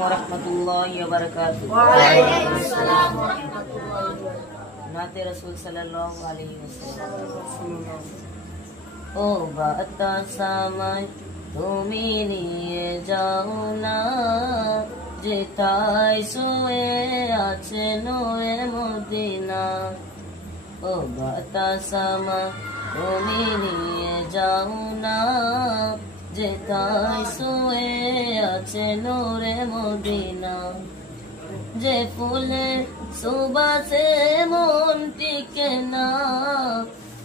वरहमतुल्लाहि वबरकातुहू। वालेकुमुस्सलाम वरहमतुल्लाहि वबरकातुहू। नाते रसूल सल्लल्लाहु अलैहि वसल्लम। ও বাতাসামাই তুমি নিয়ে যাও না, যেথায় শুয়ে আছে নূরে মদিনা। ও বাতাসামাই তুমি নিয়ে যাও না, যেথায় শুয়ে আছে নূরে মদিনা। যে ফুলের সুবাসে মন টিকে না,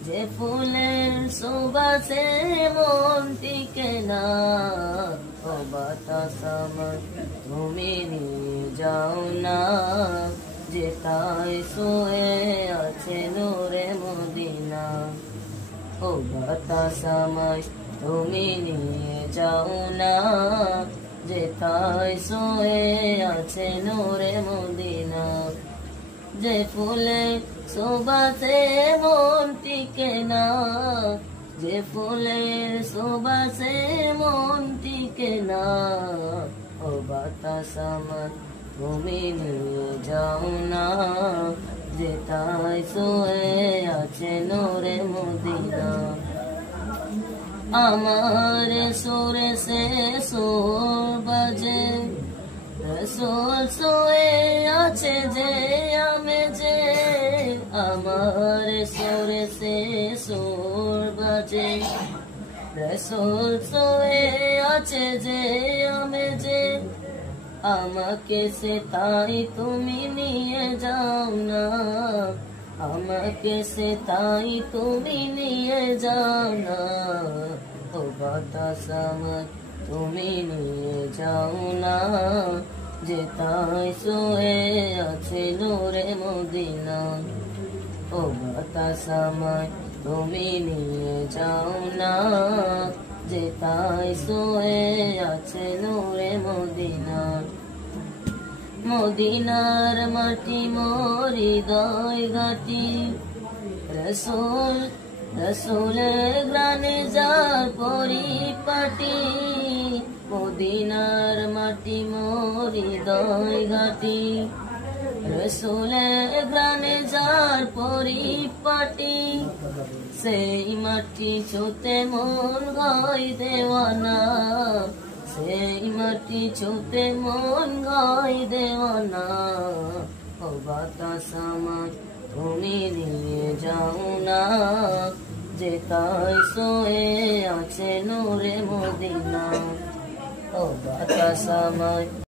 যে ফুলের সুবাসে মন টিকে না। ও বাতাসামাই তুমি নিয়ে যাও না, যেথায় শুয়ে আছে নূরে মদিনা। ও বাতাসামাই তুমি নিয়ে যাও না, যেথায় শুয়ে আছে নূরে মদিনা। যে ফুলে সুবাসে মন টিকে না, যে ফুলের সুবাসে মন টিকে না। ও বাতাসামাই তুমি নিয়ে যাও না, যেথায় শুয়ে আছে নূরে মদিনা। আমার সুরে সে সুর বাজে, রসূল শুয়ে আছে যে আমি যে। আমার সুরে সে সুর বাজে, রসূল শুয়ে আছে যে আমি যে। আমাকে সে তাই তুমি নিয়ে যাও না, আমাকে সে তাই তুমি নিয়ে যাও না। ও বাতাসামাই তুমি নিয়ে যাও না, যেথায় শুয়ে আছে নূরে মদিনা। ও বাতাসামাই তুমি নিয়ে যাও না, যেথায় শুয়ে আছে নূরে মদিনা। মদিনার মাটি মোর হৃদয় ঘাটি, রসূল রসূলের গ্রানে যার পরিপাটি। মদিনার মাটি মোর হৃদয় ঘাটি, রসূলের গ্রানে যার পরিপাটি। সেই মাটি ছুঁতে মন হয় দেওয়ানা, সেই মাটি ছুঁতে মন হয় দেওয়ানা। ও বাতাসামাই তুমি নিয়ে যাও না, যেথায় শুয়ে আছে নূরে মদিনা। ও বাতাসামাই